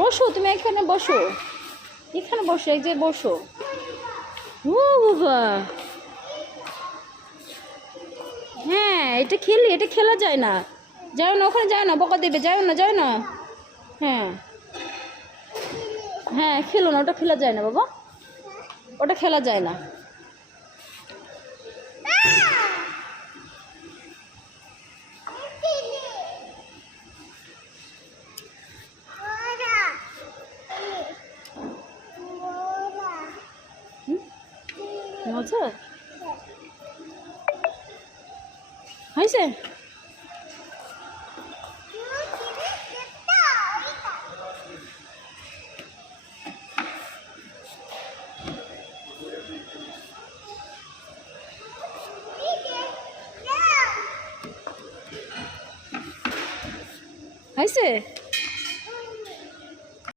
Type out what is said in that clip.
বসো, তুমি এখানে বসো, এখানে বসো, এই যে বসো। ও বাবা, হ্যাঁ এটা খেলি, এটা খেলা যায় না। যাও না ওখানে, যাও না, বকা দেবে, যাও না, যাও না। হ্যাঁ হ্যাঁ, খেলো না, ওটা খেলা যায় না বাবা, ওটা খেলা যায় না। মজা হয়েছে? হয়েছে?